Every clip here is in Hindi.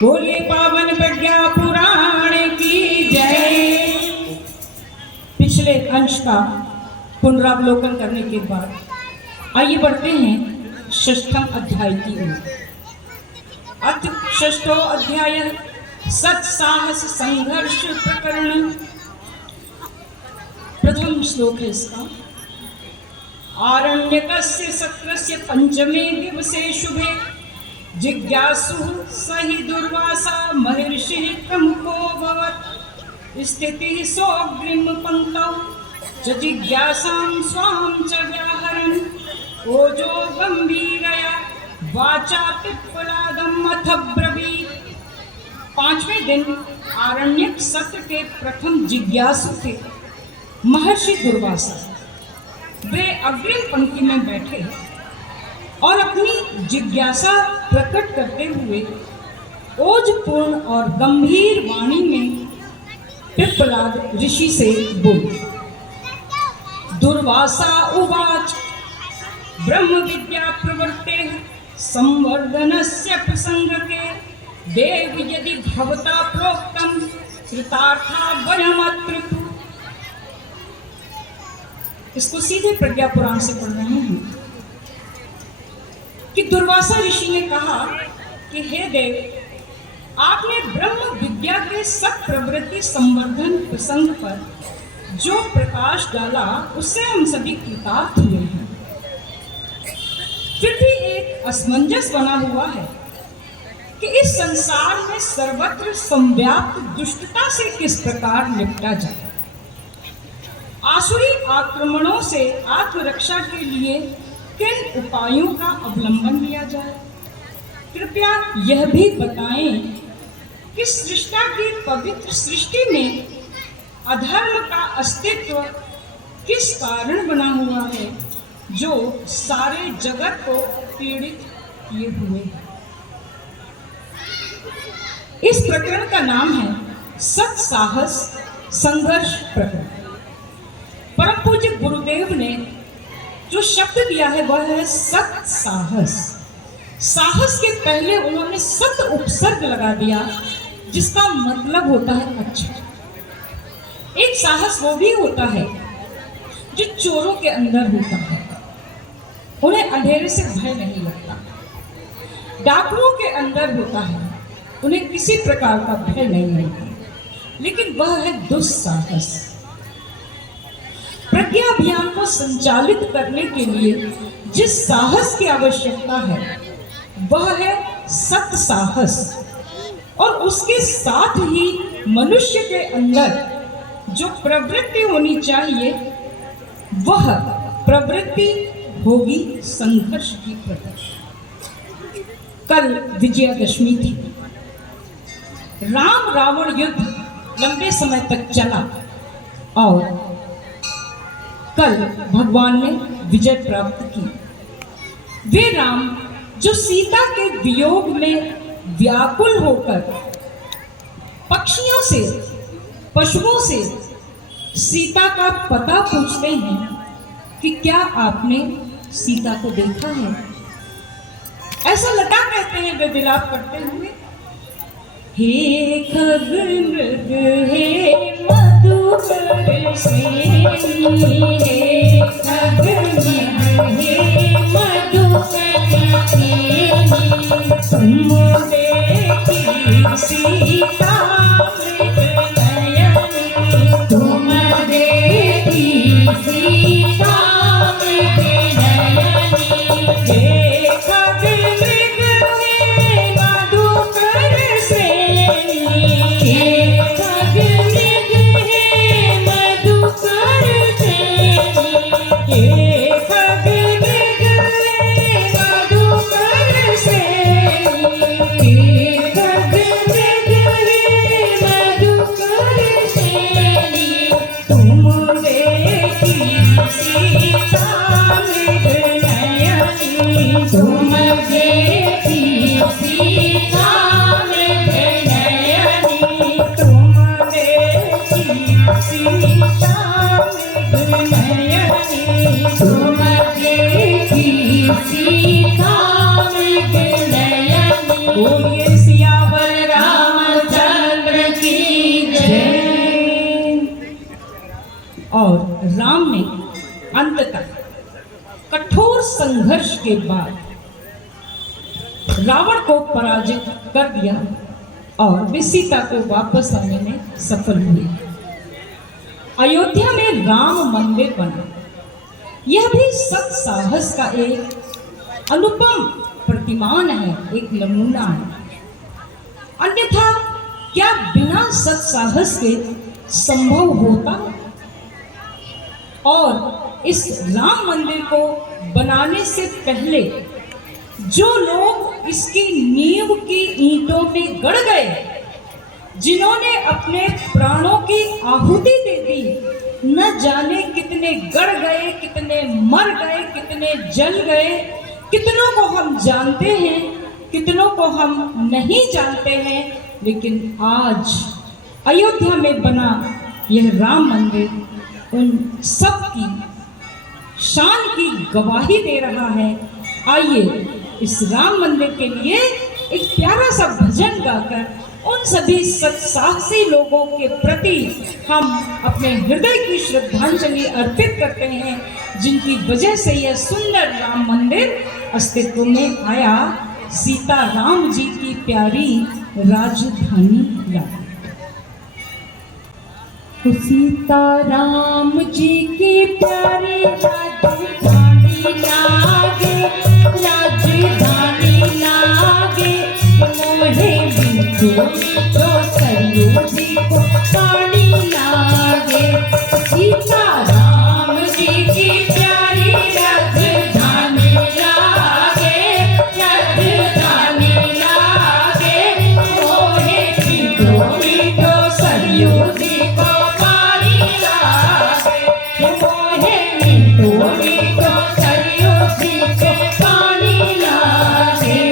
बोलिए पावन प्रज्ञा पुराण की जय। पिछले अंश का पुनरावलोकन करने के बाद आइए बढ़ते हैं षष्ठम अध्याय की ओर। अथ षष्ठो अध्याय सत्साहस संघर्ष प्रकरण। प्रथम श्लोक है इसका। आरण्यकस्य सत्रस्य पंचमे दिवसे शुभे जिज्ञासु सहि दुर्वासा महर्षि प्रमुखोऽभवत्। स्थितिः सोऽग्रिम पंक्तौ च जिज्ञासां स्वां च व्याहरन् ओजो गंभीरया वाचा पिप्पलादम् अथ ब्रवीत्। पांचवें दिन आरण्यक सत्र के प्रथम जिज्ञासु थे महर्षि दुर्वासा। वे अग्रिम पंक्ति में बैठे और अपनी जिज्ञासा प्रकट करते हुए ओजपूर्ण और गंभीर वाणी में पिप्पलाद ऋषि से बोले। दुर्वासा उवाच ब्रह्म विद्या प्रवर्ते संवर्धनस्य प्रसंगके देव यदि भवता प्रोक्तम कृतार्था वयमत्र। इसको सीधे प्रज्ञा पुराण से पढ़ रहे हैं कि दुर्वासा ऋषि ने कहा कि हे देव, आपने ब्रह्म विद्या के सत प्रवृत्ति संवर्धन प्रसंग पर जो प्रकाश डाला उससे हम सभी कृतार्थ हुए हैं। फिर भी एक असमंजस बना हुआ है कि इस संसार में सर्वत्र संव्याप्त दुष्टता से किस प्रकार निपटा जाए। आसुरी आक्रमणों से आत्मरक्षा के लिए किन उपायों का अवलंबन लिया जाए। कृपया यह भी बताएं कि सृष्टा की पवित्र सृष्टि में अधर्म का अस्तित्व किस कारण बना हुआ है जो सारे जगत को पीड़ित किए हुए है। इस प्रकरण का नाम है सत्साहस संघर्ष प्रकरण। परम पूज्य गुरुदेव ने जो शब्द दिया है वह है सत साहस। साहस के पहले उन्होंने सत उपसर्ग लगा दिया जिसका मतलब होता है अच्छा। एक साहस वो भी होता है जो चोरों के अंदर होता है, उन्हें अंधेरे से भय नहीं लगता। डाकुओं के अंदर होता है, उन्हें किसी प्रकार का भय नहीं लगता, लेकिन वह है दुस्साहस। प्रज्ञा अभियान को संचालित करने के लिए जिस साहस की आवश्यकता है वह है सत साहस, और उसके साथ ही मनुष्य के अंदर जो प्रवृत्ति होनी चाहिए वह प्रवृत्ति होगी संघर्ष की प्रवृत्ति। कल विजयादशमी थी। राम रावण युद्ध लंबे समय तक चला और कल भगवान ने विजय प्राप्त की। वे राम जो सीता के वियोग में व्याकुल होकर पक्षियों से पशुओं से सीता का पता पूछते हैं कि क्या आपने सीता को देखा है, ऐसा लता कहते हैं वे विलाप करते हुए। हे खगमृग हे मधुकर सेनी, हे खगमृग हे मधुकर सेनी, तुम देखी सीता मृग नयनी, तुम देखी सीता मृग नयनी। हे खगमृग हे मधुकर सेनी, हे खगमृग हे मधुकर सेनी, के बाद रावण को पराजित कर दिया और वे सीता को वापस आने में सफल हुए। अयोध्या में राम मंदिर बना। यह भी सत साहस का एक अनुपम प्रतिमान है, एक नमूना है। अन्यथा क्या बिना सत साहस के संभव होता? और इस राम मंदिर को बनाने से पहले जो लोग इसकी नींव की ईंटों में गड़ गए, जिन्होंने अपने प्राणों की आहुति दे दी, न जाने कितने गड़ गए, कितने मर गए, कितने जल गए। कितनों को हम जानते हैं, कितनों को हम नहीं जानते हैं, लेकिन आज अयोध्या में बना यह राम मंदिर उन सब की शान की गवाही दे रहा है। आइए इस राम मंदिर के लिए एक प्यारा सा भजन गाकर उन सभी सत्साहसी लोगों के प्रति हम अपने हृदय की श्रद्धांजलि अर्पित करते हैं, जिनकी वजह से यह सुंदर राम मंदिर अस्तित्व में आया। सीता राम जी की प्यारी राजधानी लागे। सीता राम जी की प्यारी राजधानी लागे, राजधानी लागे, मोहे बिंदु तो सरयू जी को पानी लागे। सीता राम जी की प्यारी राजधानी लागे, राजधानी लागे, मोहे बिंदु तो सरयू जी को पानी लागे, मोहे बिंदु तो सरयू जी को पानी लागे।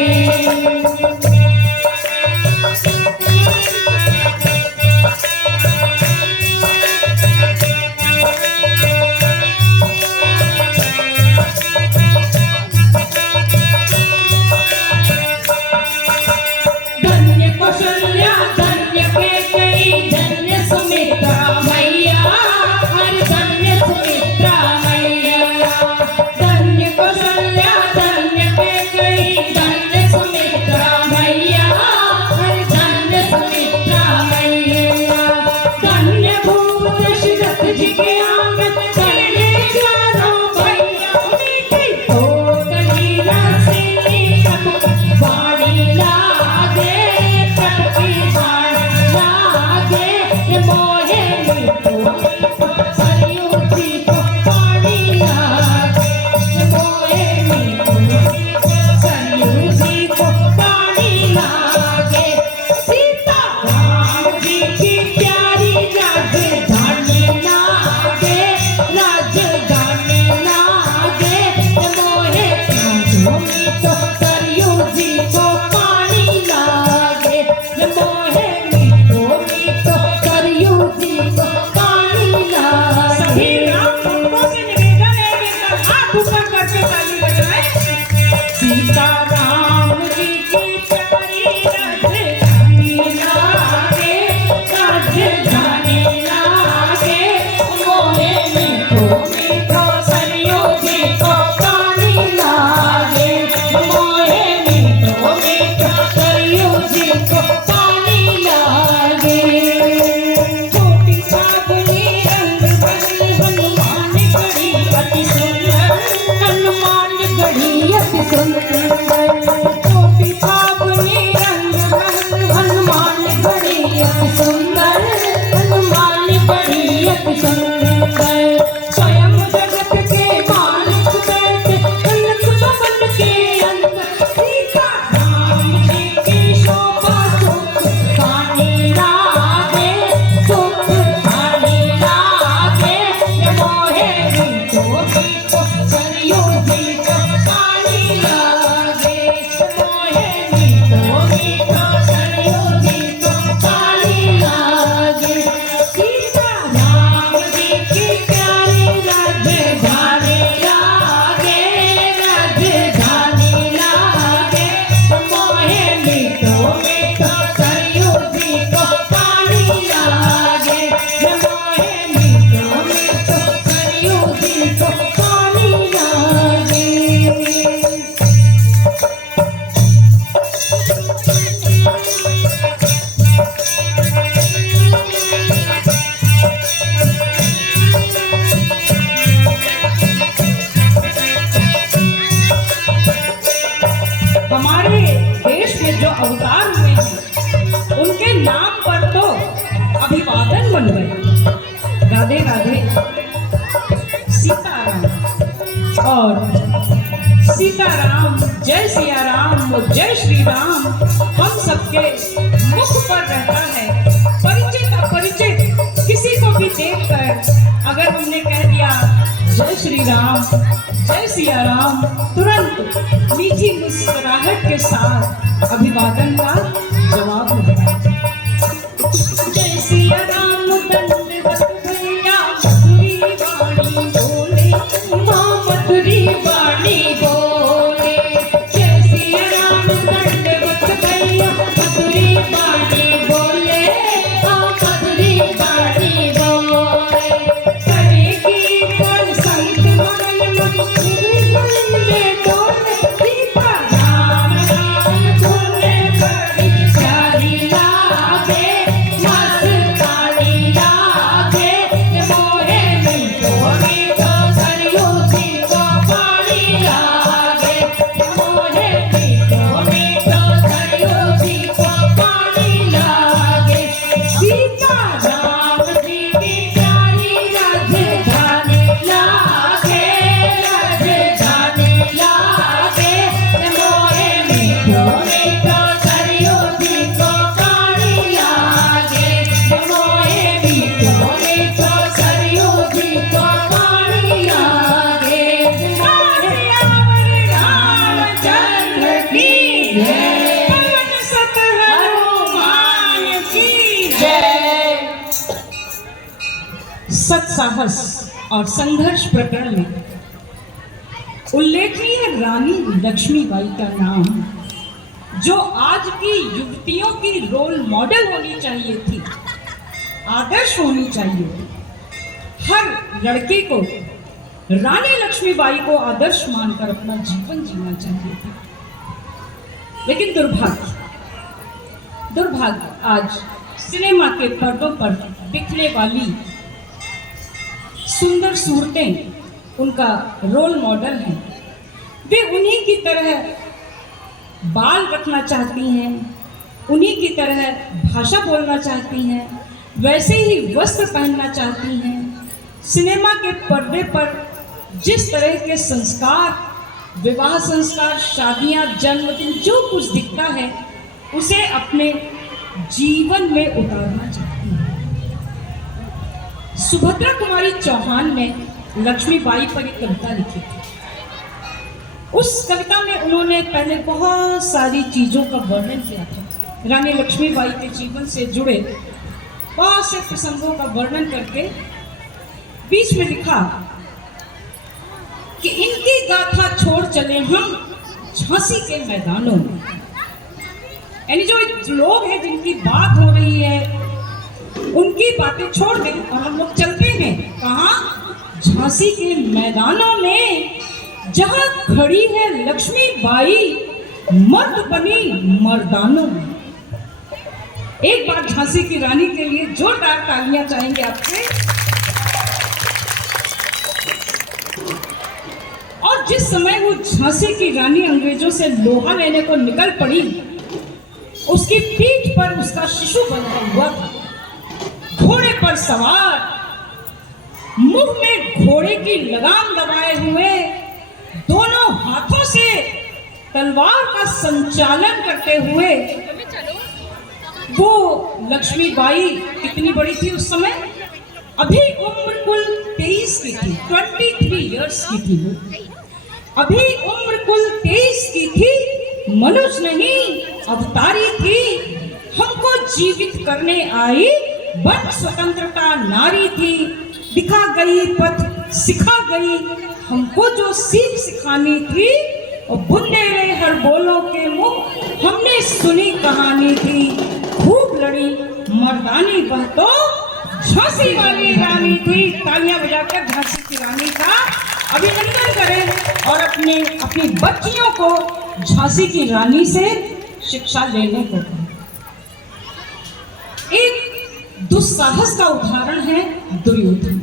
धन्य कौशल्या, धन्य कैकेयी, धन्य सुमित्रा मैया, हर धन्य सुमित्रा मैया। धन्य कौशल्या, धन्य कैकेयी, धन्य सुमित्रा मैया, हर धन्य सुमित्रा मैया। धन्य भूप दशरथ जी के आंगन, धन्य चारों भैया, उनकी कोटली रासिनी तक वाणी लागे, तड़की वाणी लागे, मोहे मिठो सरयू जी को पानी लागे, मोहे मिठो सरयू जी को पानी लागे। सीता राम जी की प्यारी राजधानी लागे, राजधानी लागे, मोहे मिठो सरयू जी को पानी लागे, मोहे मिठो सरयू जी को पानी लागे। सभी राम भक्तों से निवेदन है कि एक बार हाथ ऊपर करके ताली बजाएं। सीता राम जी की प्यारी राजधानी लागे, राजधानी लागे, मोहे मिठो सरयू जी को पानी लागे, मोहे मिठो सरयू जी को पानी लागे। छोटी साबुनी रंग बनी हनुमान गढ़ी अति सुंदर, हनुमान गढ़ी अति सुंदर। छोटी साबुनी रंग बनी हनुमान गढ़ी अति सुंदर, हनुमान गढ़ी अति सुंदर। स्वयं जगत के मालिक बैठे कनक भवन के अंदर, सीता राम जी की शोभा सुख खानी लागे, सुख खानी लागे, मोहे मिठो सरयू जी को पानी लागे, मोहे मिठो सरयू जी को पानी लागे। बन गए। राधे राधे। सीताराम और सीताराम, जय सिया राम और जय श्री राम हम सबके मुख पर रहता है। परिचित अपरिचित किसी को भी देखकर अगर हमने कह दिया जय श्री राम, जय सिया राम, तुरंत मीठी मुस्कुराहट के साथ अभिवादन का जवाब मिलता है। जय सिया राम दंडवत भैया, मधुरी वाणी बोले, माँ मधुरी वाणी बोले। जय सिया राम दंडवत भैया, मधुरी वाणी बोले, माँ मधुरी वाणी बोले। करेगी कल संत मन मधुरी मन में डोले, सीता राम राम बोले बड़ी प्यारी लागे, मस्तानी लागे, मोहे मीठो मीठो सरयू जी को पानी लागे, मोहे मीठो मीठो सरयू जी को पानी लागे। सीता राम जी की प्यारी राजधानी लागे, राजधानी लागे, मोहे मीठो मीठो सरयू जी को पानी लागे, मोहे मीठो मीठो सरयू जी को पानी लागे। सियावर रामचंद्र की जय, पवन सुत हनुमान की जय। सत्साहस और संघर्ष प्रकरण में उल्लेखनीय रानी लक्ष्मीबाई का नाम, जो आज की युवतियों की रोल मॉडल होनी चाहिए थी, आदर्श होनी चाहिए। हर लड़के को रानी लक्ष्मीबाई को आदर्श मानकर अपना जीवन जीना चाहिए था। लेकिन दुर्भाग्य आज सिनेमा के पर्दों पर दिखने वाली सुंदर सूरतें उनका रोल मॉडल हैं। वे उन्हीं की तरह बाल रखना चाहती हैं, उन्हीं की तरह भाषा बोलना चाहती हैं, वैसे ही वस्त्र पहनना चाहती हैं। सिनेमा के पर्दे पर जिस तरह के संस्कार, विवाह संस्कार, शादियां, जन्मदिन, जो कुछ दिखता है उसे अपने जीवन में उतारना चाहती हैं। सुभद्रा कुमारी चौहान ने लक्ष्मीबाई पर एक कविता लिखी थी। उस कविता में उन्होंने पहले बहुत सारी चीज़ों का वर्णन किया था। रानी लक्ष्मीबाई के जीवन से जुड़े बहुत से प्रसंगों का वर्णन करके बीच में लिखा कि इनकी गाथा छोड़ चले हम झांसी के मैदानों में। यानी जो लोग हैं जिनकी बात हो रही है उनकी बातें छोड़ दें और हम लोग चलते हैं कहाँ? झांसी के मैदानों में, जहाँ खड़ी है लक्ष्मीबाई मर्द बनी मर्दानों में। एक बार झांसी की रानी के लिए जोरदार तालियां चाहेंगे आपसे। और जिस समय वो झांसी की रानी अंग्रेजों से लोहा लेने को निकल पड़ी, उसकी पीठ पर उसका शिशु बंधा हुआ था, घोड़े पर सवार, मुंह में घोड़े की लगाम दबाए हुए, दोनों हाथों से तलवार का संचालन करते हुए। वो लक्ष्मीबाई कितनी बड़ी थी उस समय? अभी उम्र कुल 23 की थी, 23 इयर्स की थी वो। अभी उम्र कुल 23 की थी, मनुष्य नहीं अवतारी थी। हमको जीवित करने आई बन स्वतंत्रता नारी थी। दिखा गई पथ सिखा गई, हमको जो सीख सिखानी थी। और बुंदेले हर बोलों के मुंह हमने सुनी कहानी थी। खूब लड़ी मर्दानी वह तो झांसी वाली रानी थी। तालियां बजाकर झांसी की रानी का अभिनंदन करें और अपनी बच्चियों को झांसी की रानी से शिक्षा लेने को कहें। एक दुस्साहस का उदाहरण है दुर्योधन।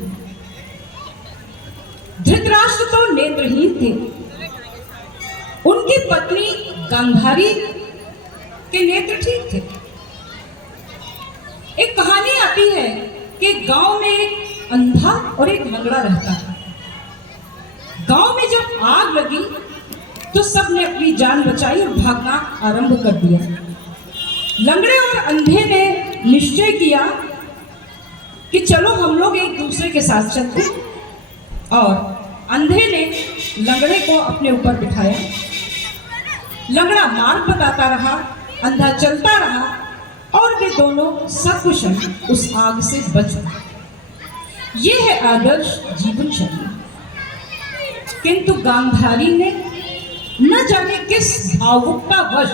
धृतराष्ट्र तो नेत्रहीन थे, उनकी पत्नी गांधारी के नेत्र ठीक थे। एक कहानी आती है कि गांव में एक अंधा और एक लंगड़ा रहता था। गांव में जब आग लगी तो सबने अपनी जान बचाई और भागना आरंभ कर दिया। लंगड़े और अंधे ने निश्चय किया कि चलो हम लोग एक दूसरे के साथ चलते, और अंधे ने लंगड़े को अपने ऊपर बिठाया। लंगड़ा मार्ग बताता रहा, अंधा चलता रहा, और वे दोनों सकुशल उस आग से बच गए। ये है आदर्श जीवन शैली। किंतु गांधारी ने न जाने किस भावुकतावश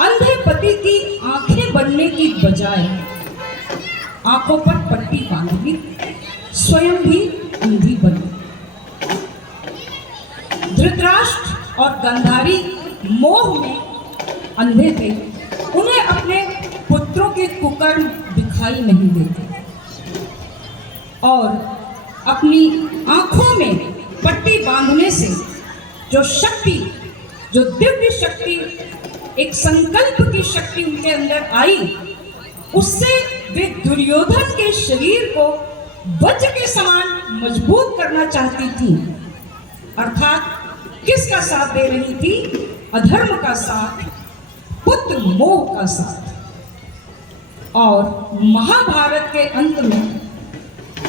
अंधे पति की आंखें बनने की बजाय आंखों पर पट्टी बांध ली, स्वयं भी अंधी बनी। धृतराष्ट्र और गांधारी मोह में अंधे थे, उन्हें अपने पुत्रों के कुकर्म दिखाई नहीं देते, और अपनी आंखों में पट्टी बांधने से जो शक्ति, जो दिव्य शक्ति, एक संकल्प की शक्ति उनके अंदर आई, उससे वे दुर्योधन के शरीर को वज्र के समान मजबूत करना चाहती थी। अर्थात किसका साथ दे रही थी? अधर्म का साथ, पुत्र मोह का साथ। और महाभारत के अंत में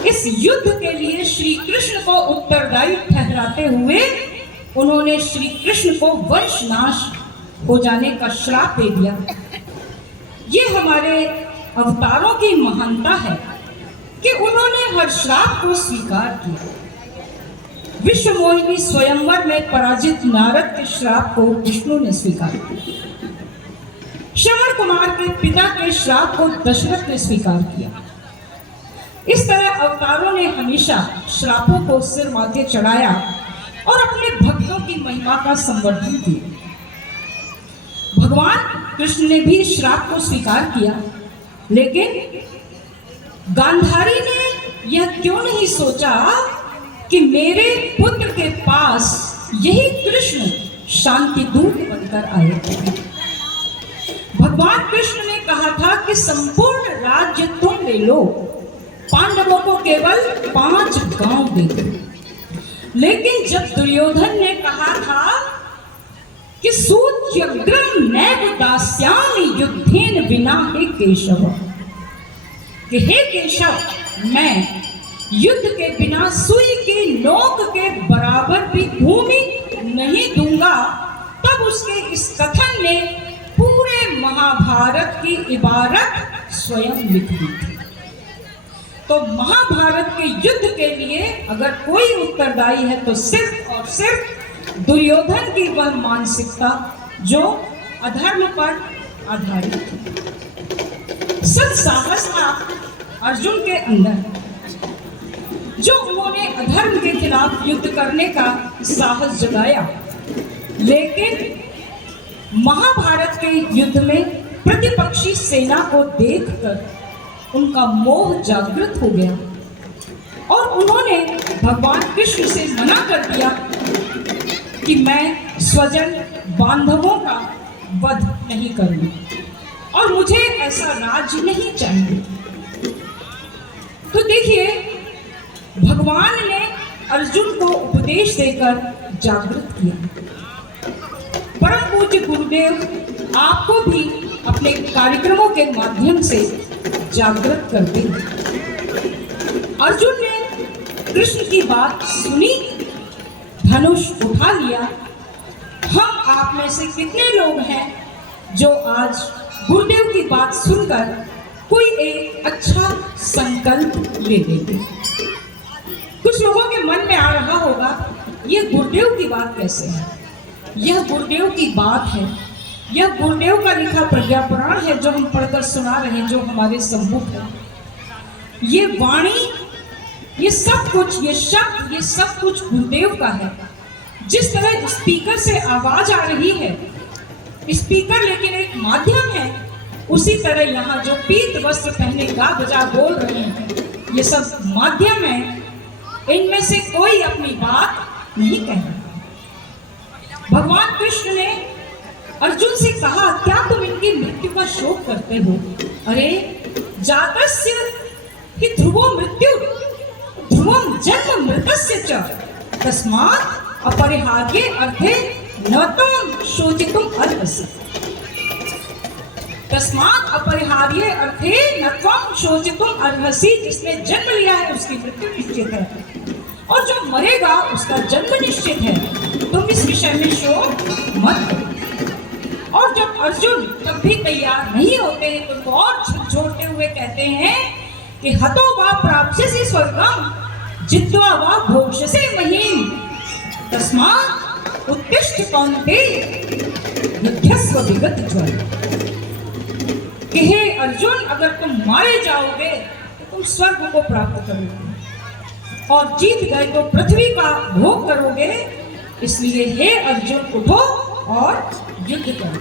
इस युद्ध के लिए श्री कृष्ण को उत्तरदायी ठहराते हुए उन्होंने श्री कृष्ण को वंशनाश हो जाने का श्राप दे दिया। ये हमारे अवतारों की महानता है कि उन्होंने हर श्राप को स्वीकार किया। विश्व मोहिनी स्वयंवर में पराजित नारद के श्राप को विष्णु ने स्वीकार किया। श्रवण कुमार के पिता के श्राप को दशरथ ने स्वीकार किया। इस तरह अवतारों ने हमेशा श्रापों को सिर माथे चढ़ाया और अपने भक्तों की महिमा का संवर्धन किया। भगवान कृष्ण ने भी श्राप को स्वीकार किया, लेकिन गांधारी ने यह क्यों नहीं सोचा कि मेरे पुत्र के पास यही कृष्ण शांति दूत बनकर आए थे। भगवान कृष्ण ने कहा था कि संपूर्ण राज्य तुम ले लो, पांडवों को केवल 5 गांव दे दो। लेकिन जब दुर्योधन ने कहा था कि सूच्यग्रं नैव दास्यामि युद्धेन विना हे केशव, कि हे केशव, मैं युद्ध के बिना सुई की नोक के बराबर भी भूमि नहीं दूंगा, तब उसके इस कथन ने पूरे महाभारत की इबारत स्वयं लिख दी थी। तो महाभारत के युद्ध के लिए अगर कोई उत्तरदायी है तो सिर्फ और सिर्फ दुर्योधन की वह मानसिकता जो अधर्म पर आधारित थी। सत साहस था अर्जुन के अंदर, जो उन्होंने अधर्म के खिलाफ युद्ध करने का साहस जगाया। लेकिन महाभारत के युद्ध में प्रतिपक्षी सेना को देखकर उनका मोह जागृत हो गया और उन्होंने भगवान कृष्ण से मना कर दिया कि मैं स्वजन बांधवों का वध नहीं करूंगा और मुझे ऐसा राज्य नहीं चाहिए। तो देखिए, भगवान ने अर्जुन को उपदेश देकर जागृत किया। परम पूज्य गुरुदेव आपको भी अपने कार्यक्रमों के माध्यम से जागृत करते हैं। अर्जुन ने कृष्ण की बात सुनी, धनुष उठा लिया। हम आप में से कितने लोग हैं जो आज गुरुदेव की बात सुनकर कोई एक अच्छा संकल्प ले लेंगे? कुछ लोगों के मन में आ रहा होगा, ये गुरुदेव की बात कैसे है? यह गुरुदेव की बात है, यह गुरुदेव का लिखा प्रज्ञा पुराण है जो हम पढ़कर सुना रहे हैं, जो हमारे सम्मुख है। ये वाणी, ये सब कुछ, ये शब्द, ये सब कुछ गुरुदेव का है। जिस तरह स्पीकर से आवाज आ रही है, स्पीकर लेकिन एक माध्यम है, उसी तरह यहाँ जो पीत वस्त्र पहने गा बजा बोल रहे हैं, ये सब माध्यम है। इनमें से कोई अपनी बात नहीं कह रहा। भगवान कृष्ण ने अर्जुन से कहा, क्या तुम इनकी मृत्यु का शोक करते हो? अरे जातस्य कि ध्रुवो मृत्यु ध्रुवम जन्म मृतस्य च तस्मात् अपरिहार्ये अर्थे न त्वं शोचितुम् अर्हसि। तस्मात् अपरिहार्य अर्थे न त्वं शोचितुम् अर्हसि, जिसने जन्म लिया है उसकी मृत्यु निश्चित है और जो मरेगा उसका जन्म निश्चित है, तुम इस विषय में शोक मत करो। और जब अर्जुन तब भी तैयार नहीं होते हैं तो उनको और झकझोरते हुए कहते हैं कि हतो वा प्राप्स्यसि स्वर्गम जित्वा वा भोक्ष्यसे महीम् तस्मात् उत्तिष्ठ कौन्तेय युध्यस्व विगत ज्वर। कि हे अर्जुन, अगर तुम मारे जाओगे तो तुम स्वर्ग को प्राप्त करोगे और जीत गए तो पृथ्वी का भोग करोगे, इसलिए हे अर्जुन उठो और युद्ध करो।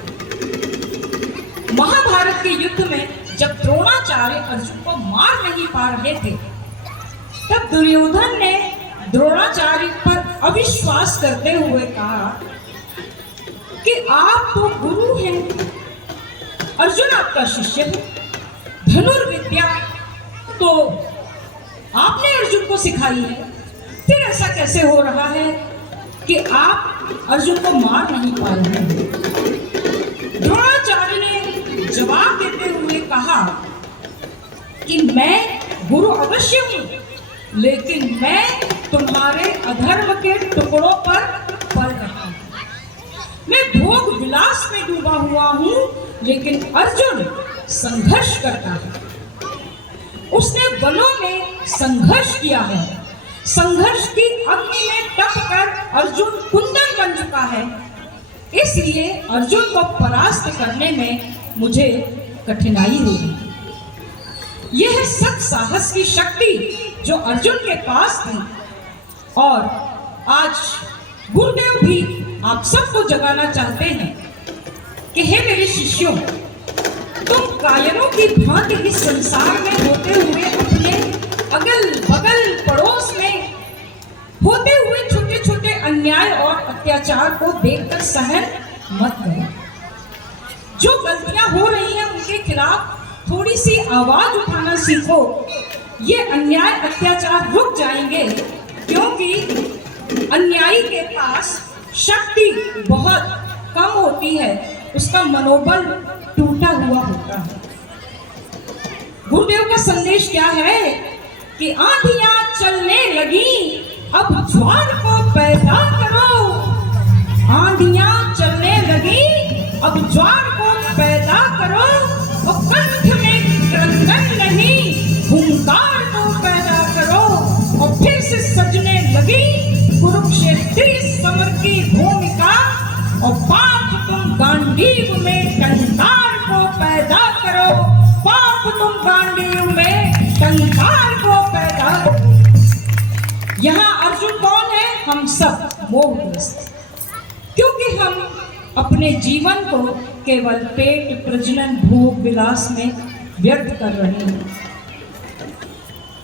महाभारत के युद्ध में जब द्रोणाचार्य अर्जुन को मार नहीं पा रहे थे तब दुर्योधन ने द्रोणाचार्य पर अविश्वास करते हुए कहा कि आप तो गुरु हैं, अर्जुन आपका शिष्य है, धनुर्विद्या तो आपने अर्जुन को सिखाई है, फिर ऐसा कैसे हो रहा है कि आप अर्जुन को मार नहीं पा रहे हैं। द्रोणाचार्य ने जवाब देते हुए कहा कि मैं गुरु अवश्य हूं, लेकिन मैं तुम्हारे अधर्म के टुकड़ों पर पल रहा हूं। मैं भोग विलास में डूबा हुआ हूं, लेकिन अर्जुन संघर्ष करता है। उसने वनों में संघर्ष किया है, संघर्ष की अग्नि में तप कर अर्जुन कुंदन बन चुका है, इसलिए अर्जुन को परास्त करने में मुझे कठिनाई होगी। यह सत साहस की शक्ति जो अर्जुन के पास थी, और आज गुरुदेव भी आप सबको जगाना चाहते हैं कि हे मेरे शिष्यों, तुम कायरों की भांति इस संसार में होते हुए अपने अगल बगल पड़ोस में होते हुए छोटे छोटे अन्याय और अत्याचार को देखकर सहन मत करो। जो गलतियां हो रही हैं उनके खिलाफ थोड़ी सी आवाज उठाना सीखो, ये अन्याय अत्याचार रुक जाएंगे, क्योंकि अन्यायी के पास शक्ति बहुत कम होती है, उसका मनोबल टूटा हुआ होता है। गुरुदेव का संदेश क्या है कि आंधियां चलने लगी, अब ज्वार को पैदा करो। आंधियां चलने लगी, अब ज्वार को पैदा करो, और कंठ में क्रंदन नहीं, हुंकार को पैदा करो। और फिर से सजने लगी कुरुक्षेत्री समर की भूमिका, और पाप तुम गांडीव में टंकार को पैदा करो। पाप तुम गांडीव में टंकार को पैदा करो। यहाँ अर्जुन कौन है? हम सब मोहग्रस्त, क्योंकि हम अपने जीवन को केवल पेट प्रजनन भोग विलास में व्यर्थ कर रहे हैं।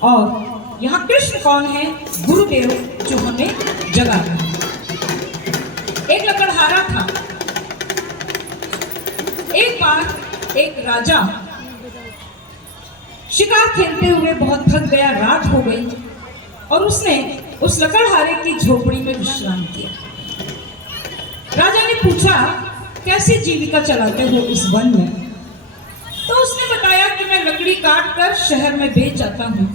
और यहाँ कृष्ण कौन है? गुरुदेव, जो हमें जगा रहे हैं। एक लकड़हारा था। एक बार एक राजा शिकार खेलते हुए बहुत थक गया, रात हो गई, और उसने उस लकड़हारे की झोपड़ी में विश्राम किया। राजा ने पूछा, कैसे जीविका चलाते हो इस वन में? तो उसने बताया कि मैं लकड़ी काट कर शहर में बेच जाता हूँ,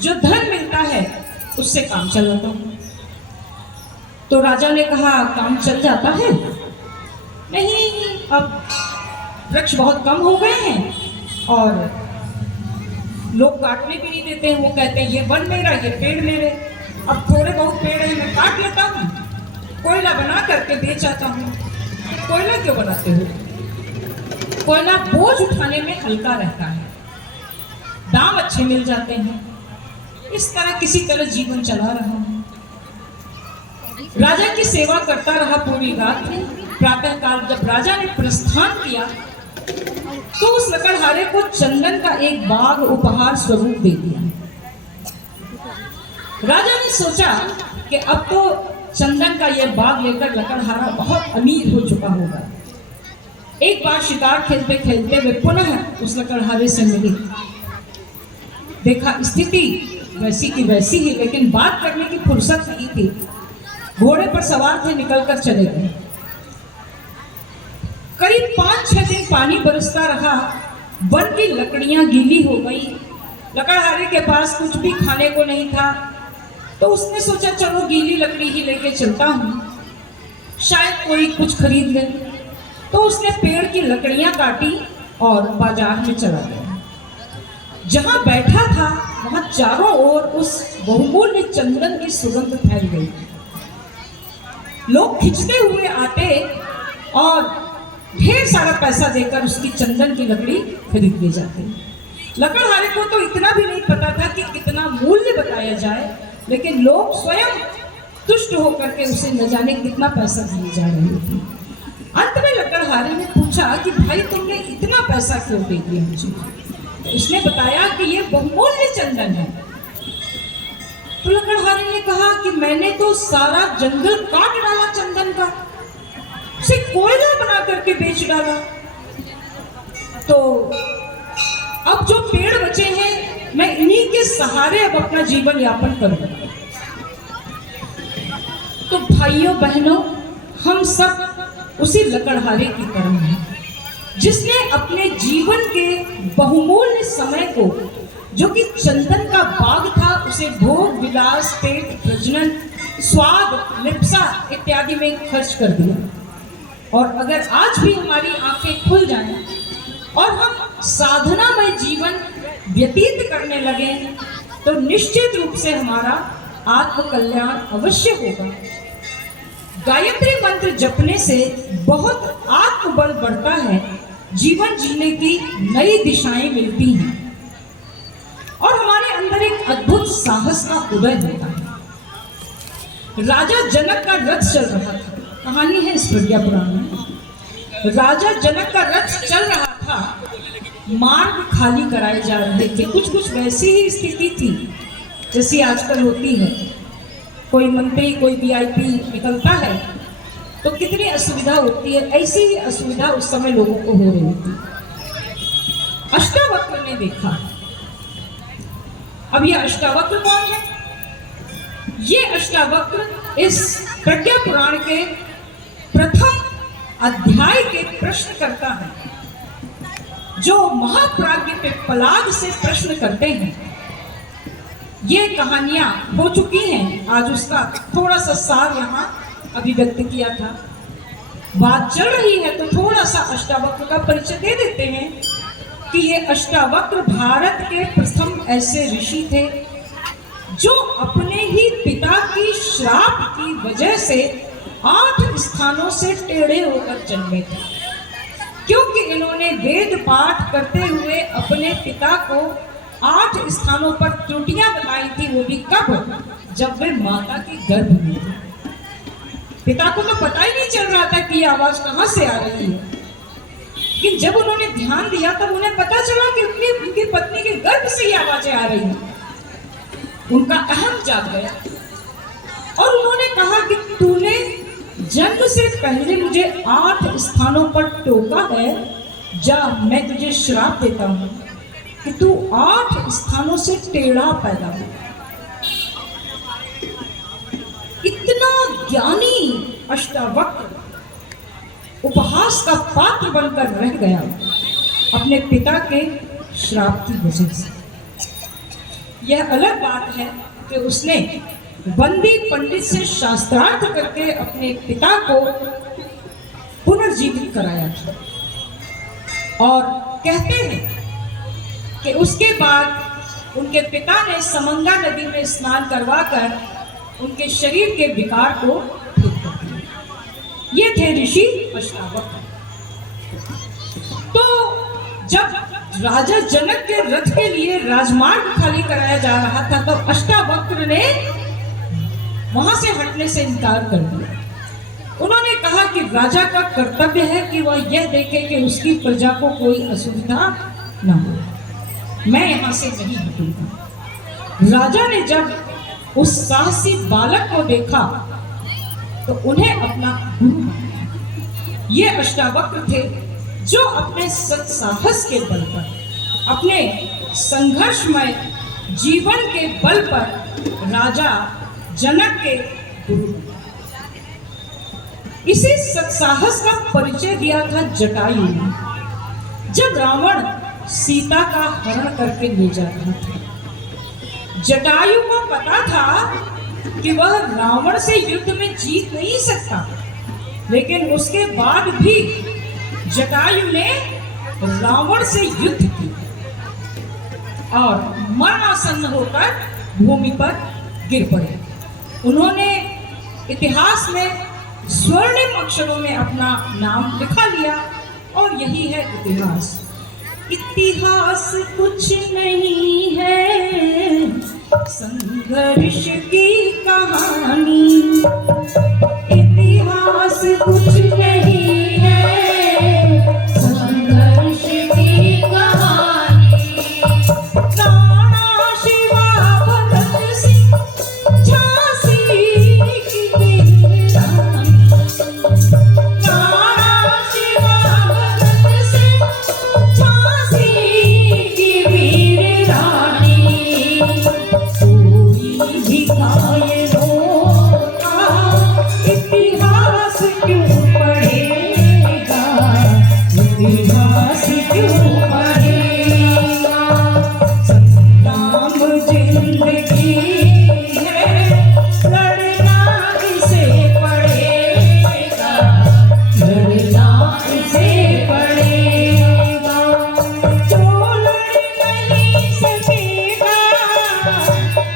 जो धन मिलता है उससे काम चलाता हूँ। तो राजा ने कहा, काम चल जाता है? नहीं, अब वृक्ष बहुत कम हो गए हैं और लोग काटने भी नहीं देते हैं। वो कहते हैं ये वन मेरा, ये पेड़ मेरे, अब थोड़े बहुत पेड़ हैं मैं काट लेता हूँ, कोयला बना करके बेच आता हूँ। कोयला क्यों बनाते हो? कोयला बोझ उठाने में हल्का रहता है, दाम अच्छे मिल जाते हैं। इस तरह किसी तरह जीवन चला रहा हूँ। राजा की सेवा करता रहा पूरी रात। प्रातःकाल जब राजा ने प्रस्थान किया तो उस लकड़हारे को चंदन का एक बाग उपहार स्वरूप दे दिया। राजा ने सोचा कि अब तो चंदन का यह बाग लेकर लकड़हारा बहुत अमीर हो चुका होगा। एक बार शिकार खेलते खेलते वे पुनः उस लकड़हारे से मिले। देखा स्थिति वैसी की वैसी ही, लेकिन बात करने की फुर्सत नहीं थी। घोड़े पर सवार थे, निकलकर चले गए। करीब 5-6 दिन पानी बरसता रहा। वन की लकड़ियां गीली हो गई। लकड़हारे के पास कुछ भी खाने को नहीं था, तो उसने सोचा चलो गीली लकड़ी ही लेके चलता हूँ, शायद कोई कुछ खरीद ले। तो उसने पेड़ की लकड़ियां काटी और बाजार में चला गया। जहां बैठा था वहां चारों ओर उस बहुमूल्य चंदन की सुगंध फैल गई। लोग खिंचते हुए आते और ढेर सारा पैसा देकर उसकी चंदन की लकड़ी खरीद ले जाते। लकड़हारे को तो इतना भी नहीं पता था कि कितना मूल्य बताया जाए, लेकिन लोग स्वयं तुष्ट होकर के उसे न जाने कितना पैसा दिए जा रहे थे। अंत में लकड़हारे ने पूछा कि भाई तुमने इतना पैसा क्यों दे दिया मुझे? तो उसने बताया कि ये बहुमूल्य चंदन है। तो लकड़हारे ने कहा कि मैंने तो सारा जंगल काट डाला चंदन का, उसे कोयला बना करके बेच डाला, तो अब जो पेड़ बचे हैं मैं इन्हीं के सहारे अब अपना जीवन यापन करूंगा। तो भाइयों बहनों, हम सब उसी लकड़हारे की तरह हैं, जिसने अपने जीवन के बहुमूल्य समय को, जो कि चंदन का बाग था, उसे भोग विलास, पेट प्रजनन, स्वाद, लिप्सा इत्यादि में खर्च कर दिया। और अगर आज भी हमारी आंखें खुल जाएं और हम साधनामय जीवन व्यतीत करने लगे, तो निश्चित रूप से हमारा आत्मकल्याण अवश्य होगा। गायत्री मंत्र जपने से बहुत आत्मबल बढ़ता है, जीवन जीने की नई दिशाएं मिलती हैं और हमारे अंदर एक अद्भुत साहस का उदय होता है। राजा जनक का रथ चल रहा था, कहानी है इस प्रज्ञा पुराण में। राजा जनक का रथ चल रहा था, मार्ग खाली कराए जा रहे थे। कुछ वैसी ही स्थिति थी जैसी आजकल होती है। कोई मंत्री, कोई वीआईपी निकलता है तो कितनी असुविधा होती है, ऐसी ही असुविधा उस समय लोगों को हो रही थी। अष्टावक्र ने देखा। अब ये अष्टावक्र कौन है? ये अष्टावक्र इस प्रज्ञा पुराण के प्रथम अध्याय के प्रश्न करता है। जो महाप्राज्ञ पे पलाग से प्रश्न करते हैं, ये कहानियां हो चुकी हैं। आज उसका थोड़ा सा सार यहाँ अभिव्यक्त किया था। बात चल रही है तो थोड़ा सा अष्टावक्र का परिचय दे देते हैं कि ये अष्टावक्र भारत के प्रथम ऐसे ऋषि थे जो अपने ही पिता की श्राप की वजह से 8 स्थानों से टेढ़े होकर जन्मे थे। क्योंकि इन्होंने वेद पाठ करते हुए अपने पिता को 8 स्थानों पर त्रुटियां बताई थी। वो भी कब? जब वे माता के गर्भ में थे। पिता को तो पता ही नहीं चल रहा था कि ये आवाज कहां से आ रही है, लेकिन जब उन्होंने ध्यान दिया तब उन्हें पता चला कि उनकी पत्नी के गर्भ से ये आवाजें आ रही हैं। उनका अहम जाग गया और उन्होंने कहा कि तूने जन्म से पहले मुझे 8 स्थानों पर टोका है, जा मैं तुझे श्राप देता हूं कि तू 8 स्थानों से टेढ़ा पैदा हो। इतना ज्ञानी अष्टावक्र उपहास का पात्र बनकर रह गया अपने पिता के श्राप की वजह से। यह अलग बात है कि उसने बंदी पंडित से शास्त्रार्थ करके अपने पिता को पुनर्जीवित कराया था। और कहते हैं कि उसके बाद उनके पिता ने समंगा नदी में स्नान करवाकर उनके शरीर के विकार को ठीक कर दिया। ये थे ऋषि अष्टावक्र। तो जब राजा जनक के रथ के लिए राजमार्ग खाली कराया जा रहा था तो अष्टावक्र ने वहां से हटने से इनकार कर दिया। उन्होंने कहा कि राजा का कर्तव्य है कि वह यह देखे कि उसकी प्रजा को कोई असुविधा न हो। मैं यहां से नहीं हटूंगा। राजा ने जब उस साहसी बालक को देखा तो उन्हें अपना गुरु माना। ये अष्टावक्र थे जो अपने सत्साहस के बल पर, अपने संघर्षमय जीवन के बल पर राजा जनक के गुरु। इसी सत्साहस का परिचय दिया था जटायु ने जब रावण सीता का हरण करके ले जा रहा था। जटायु को पता था कि वह रावण से युद्ध में जीत नहीं सकता, लेकिन उसके बाद भी जटायु ने रावण से युद्ध किया और मरणासन्न होकर भूमि पर गिर पड़े। उन्होंने इतिहास में स्वर्णिम अक्षरों में अपना नाम लिखा लिया और यही है इतिहास। इतिहास कुछ नहीं है संघर्ष की कहानी, इतिहास कुछ नहीं है संघर्ष की कहानी। राणा शिवा भगत सिंह झांसी की वीर रानी, राणा शिवा भगत सिंह झांसी की वीर रानी। कोई भी घायलों का इतिहास क्यों पढ़ेगा, इतिहास क्यों पढ़ेगा। संग्राम जिंदगी है, लड़ना इसे पड़ेगा, लड़ना इसे पड़ेगा। जो लड़ नहीं सकेगा,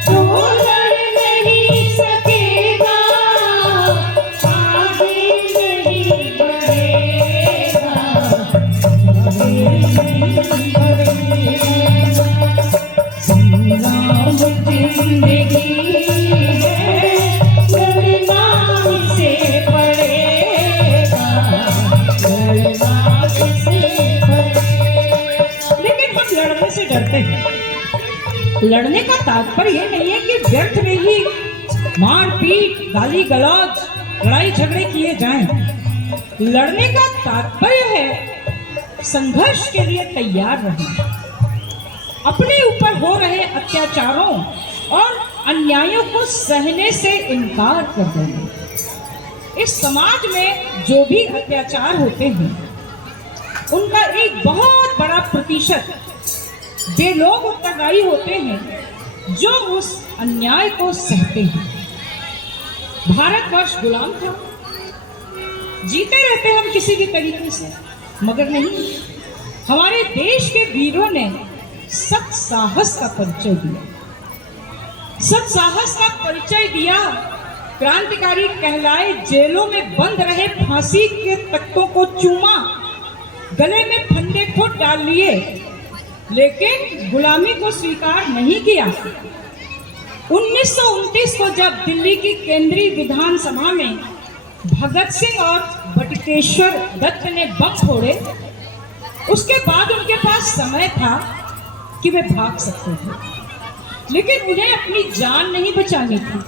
जो लड़ नहीं सकेगा, आगे नहीं बढ़ेगा, आगे नहीं बढ़ेगा। संग्राम जिंदगी है, लड़ना इसे पड़ेगा, लड़ना इसे पड़ेगा। लेकिन हम लड़ने से डरते हैं। लड़ने का तात्पर्य ये नहीं है कि व्यर्थ में ही मारपीट, गाली गलौज, लड़ाई झगड़े किए जाएं। लड़ने का तात्पर्य है संघर्ष के लिए तैयार रहना, अपने ऊपर हो रहे अत्याचारों और अन्यायों को सहने से इनकार कर देना। इस समाज में जो भी अत्याचार होते हैं उनका एक बहुत बड़ा प्रतिशत वे लोग उत्तरदायी होते हैं जो उस अन्याय को सहते हैं। भारतवर्ष गुलाम था, जीते रहते हम किसी भी तरीके से, मगर नहीं, हमारे देश के वीरों ने सत साहस का परिचय दिया। सत साहस का परिचय दिया, क्रांतिकारी कहलाए, जेलों में बंद रहे फांसी के तख्तों को चूमा, गले में फंदे को डाल लिए, लेकिन गुलामी को स्वीकार नहीं किया। 1929 को जब दिल्ली की केंद्रीय विधानसभा में भगत सिंह और बटुकेश्वर दत्त ने बम फोड़े, उसके बाद उनके पास समय था कि वे भाग सकते थे, लेकिन उन्हें अपनी जान नहीं बचानी थी।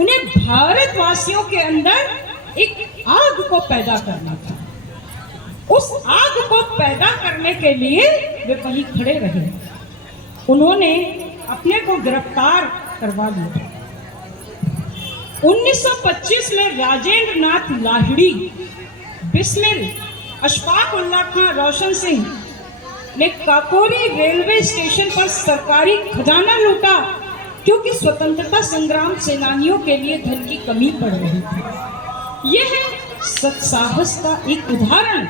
उन्हें भारतवासियों के अंदर एक आग को पैदा करना था। उस आग को पैदा करने के लिए वे वहीं खड़े रहे। उन्होंने अपने को गिरफ्तार करवा लिया। 1925 में राजेंद्र नाथ लाहिड़ी, बिस्मिल, अशफाक उल्लाह खां, रोशन सिंह ने काकोरी रेलवे स्टेशन पर सरकारी खजाना लूटा, क्योंकि स्वतंत्रता संग्राम सेनानियों के लिए धन की कमी पड़ रही थी। यह है सत्साहस का एक उदाहरण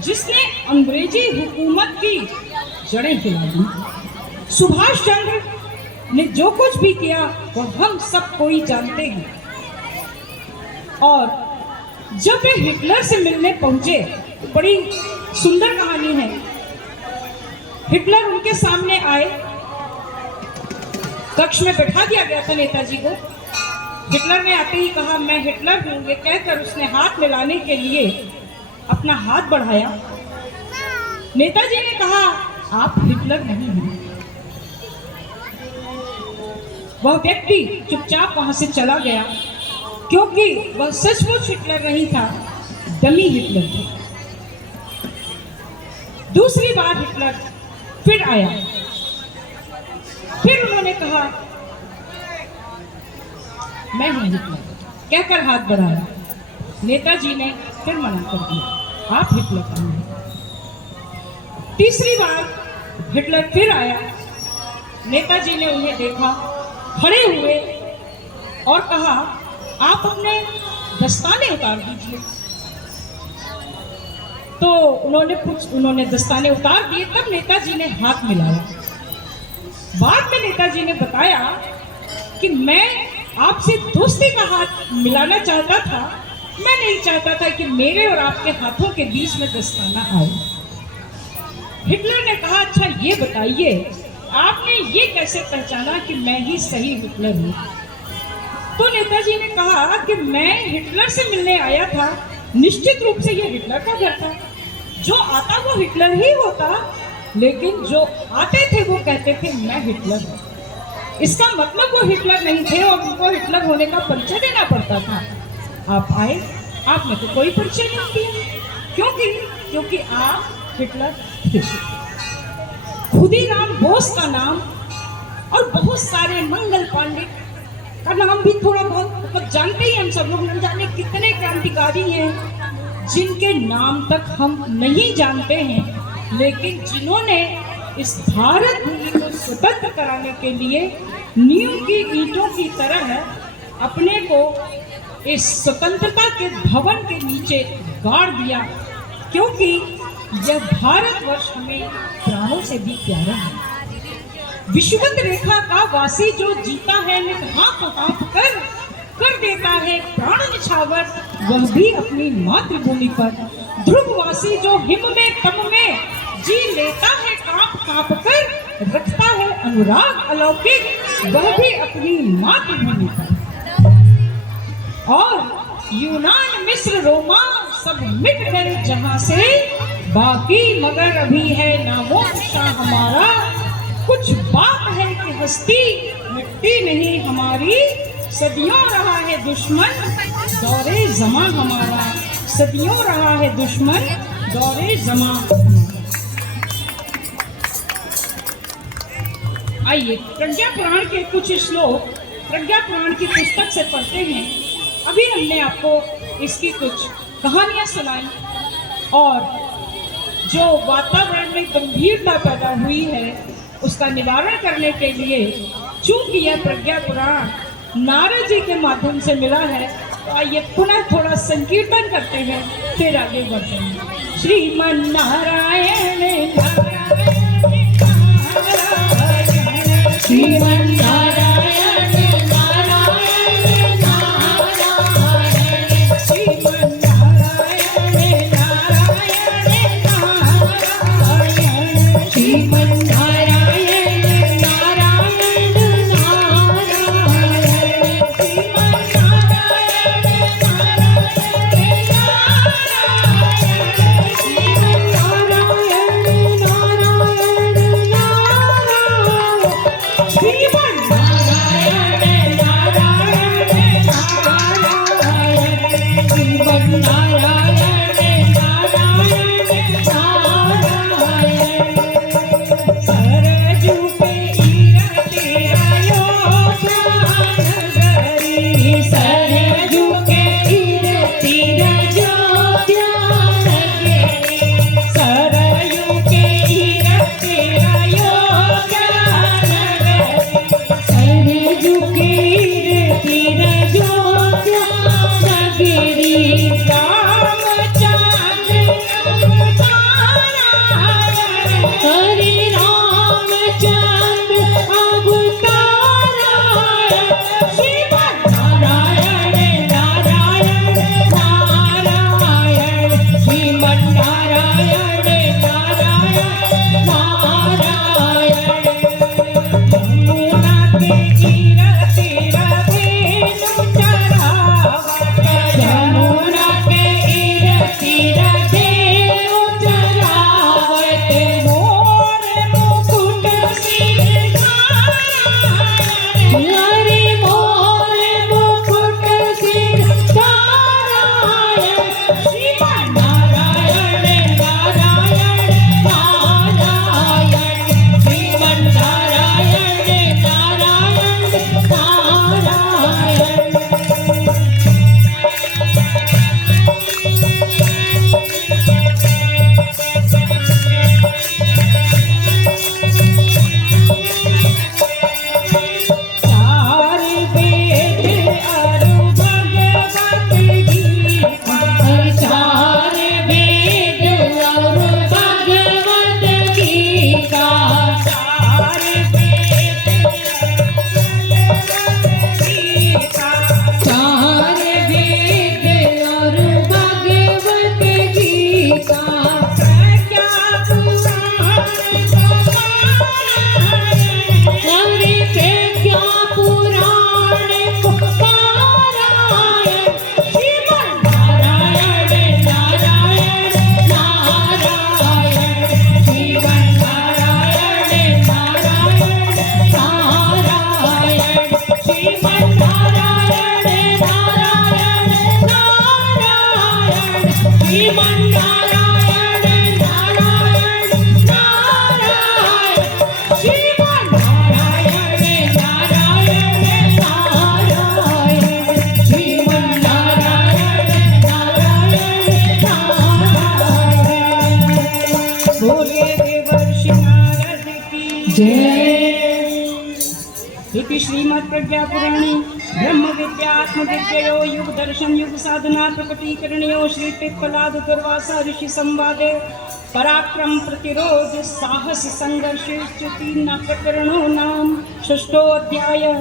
जिसने अंग्रेजी हुकूमत की जड़ें हिला दी। सुभाष चंद्र ने जो कुछ भी किया वह हम सब कोई जानते हैं। और जब वे हिटलर से मिलने पहुंचे, बड़ी सुंदर कहानी है। हिटलर उनके सामने आए, कक्ष में बैठा दिया गया था नेताजी को। हिटलर ने आते ही कहा, मैं हिटलर हूं, ये कहकर उसने हाथ मिलाने के लिए अपना हाथ बढ़ाया। नेताजी ने कहा, आप हिटलर नहीं हैं। वह व्यक्ति चुपचाप वहां से चला गया, क्योंकि वह सचमुच हिटलर नहीं था, डमी हिटलर था। दूसरी बार हिटलर फिर आया, फिर कहा, मैं हूं हिटलर कहकर हाथ बढ़ाया। नेताजी ने फिर मना कर दिया, आप हिटलर नहीं हैं। तीसरी बार हिटलर फिर आया। नेताजी ने उन्हें देखा, खड़े हुए और कहा, आप अपने दस्ताने उतार दीजिए। तो उन्होंने दस्ताने उतार दिए। तब नेताजी ने हाथ मिलाया। बाद में नेताजी ने बताया कि मैं आपसे दोस्ती का हाथ मिलाना चाहता था, मैं नहीं चाहता था कि मेरे और आपके हाथों के बीच में दस्ताना आए। हिटलर ने कहा, अच्छा ये बताइए, आपने ये कैसे पहचाना कि मैं ही सही हिटलर हूँ? तो नेताजी ने कहा कि मैं हिटलर से मिलने आया था, निश्चित रूप से ये हिटलर का घर था, जो आता वो हिटलर ही होता, लेकिन जो आते थे वो कहते थे मैं हिटलर हूँ। इसका मतलब वो हिटलर नहीं थे और उनको हिटलर होने का परिचय देना पड़ता था। आप आए, आपने तो कोई परिचय नहीं दिया, क्योंकि आप हिटलर थे। खुदीराम बोस का नाम और बहुत सारे मंगल पांडे का नाम भी थोड़ा बहुत मतलब जानते ही हम सब लोग, न जाने कितने क्रांतिकारी हैं जिनके नाम तक हम नहीं जानते हैं, लेकिन जिन्होंने इस भारत भूमि को स्वतंत्र कराने के लिए नींव की ईंटों की तरह अपने को इस स्वतंत्रता के भवन के नीचे गाड़ दिया, क्योंकि यह भारतवर्ष हमें प्राणों से भी प्यारा है। विषुवत रेखा का वासी जो जीता है नित हाँफ हाँफ कर देता है प्राण निछावर, वह भी अपनी मातृभूमि पर। ध्रुववासी जो हिम में तम में जी लेता है कांप कांप कर, रखता है अनुराग अलौकिक, वह भी अपनी मातृभूमि पर। और यूनान मिस्र रोमा सब मिट गए जहां से, बाकी मगर अभी है नामोनिशान हमारा। कुछ बात है कि हस्ती मिट्टी नहीं हमारी, सदियों रहा है दुश्मन दौरे ज़मां हमारा, सदियों रहा है दुश्मन दौरे ज़मां हमारा। आइए प्रज्ञा पुराण के कुछ श्लोक प्रज्ञा पुराण की पुस्तक से पढ़ते हैं। अभी हमने आपको इसकी कुछ कहानियां सुनाई और जो वातावरण में गंभीरता पैदा हुई है उसका निवारण करने के लिए, चूंकि यह प्रज्ञा पुराण नारद जी के माध्यम से मिला है, तो आइए पुनः थोड़ा संकीर्तन करते हैं, फिर आगे बढ़ते हैं। श्रीमन नारायण नारायण नारायण, श्रीमन नारायण नारायण नारायण, श्रीमन नारायण नारायण नारायण, श्रीमन इति श्रीमद् प्रज्ञापुराणे ब्रह्म विद्यात्मविद्ययो युग दर्शन युग साधना प्रकटीकरणयो श्री पिप्पलाद दुर्वासा ऋषि संवादे पराक्रम प्रतिरोध साहस संघर्ष च्युति न प्रकरणो नाम षष्ठोऽध्यायः।